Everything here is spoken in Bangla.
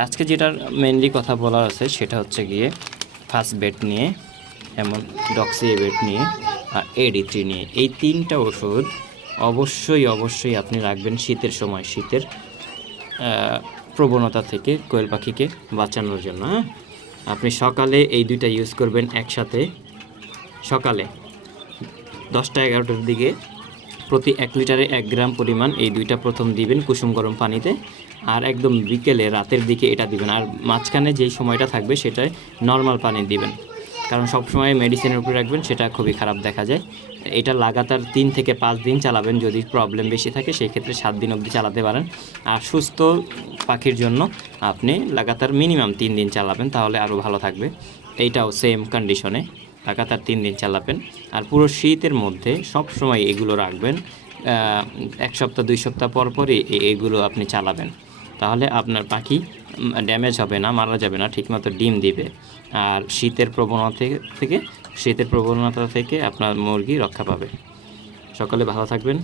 আজকে যেটার মেনলি কথা বলার আছে সেটা হচ্ছে গিয়ে ফার্স্ট বেড নিয়ে এমন ডক্সি বেড নিয়ে আর এডি থ্রি নিয়ে। এই তিনটা ওষুধ অবশ্যই অবশ্যই আপনি রাখবেন শীতের সময়। শীতের প্রবণতা থেকে কোয়েল পাখিকে বাঁচানোর জন্য হ্যাঁ? আপনি সকালে এই দুইটা ইউজ করবেন একসাথে। সকালে দশটা, এগারোটার দিকে প্রতি এক লিটারে এক গ্রাম পরিমাণ এই দুইটা প্রথম দিবেন কুসুম গরম পানিতে। আর একদম বিকেলে, রাতের দিকে এটা দিবেন। আর মাঝখানে যেই সময়টা থাকবে সেটায় নর্মাল পানি দিবেন। কারণ সবসময় মেডিসিনের উপরে রাখবেন, সেটা খুবই খারাপ দেখা যায়। এটা লাগাতার তিন থেকে পাঁচ দিন চালাবেন, যদি প্রবলেম বেশি থাকে সেই ক্ষেত্রে সাত দিন অবধি চালাতে পারেন। আর সুস্থ পাখির জন্য আপনি লাগাতার মিনিমাম তিন দিন চালাবেন, তাহলে আরও ভালো থাকবে। এইটাও সেম কন্ডিশনে লাগাতার তিন দিন চালাবেন। আর পুরো শীতের মধ্যে সব সময় এগুলো রাখবেন এক সপ্তাহ, দুই সপ্তাহ পর পরই এগুলো আপনি চালাবেন। তাহলে আপনার পাখি ড্যামেজ হবে না, মারা যাবে না, ঠিকমতো ডিম দিবে। আর শীতের প্রবণতা থেকে, শীতের প্রবণতা থেকে আপনার মুরগি রক্ষা পাবে। সকলে ভালো থাকবেন।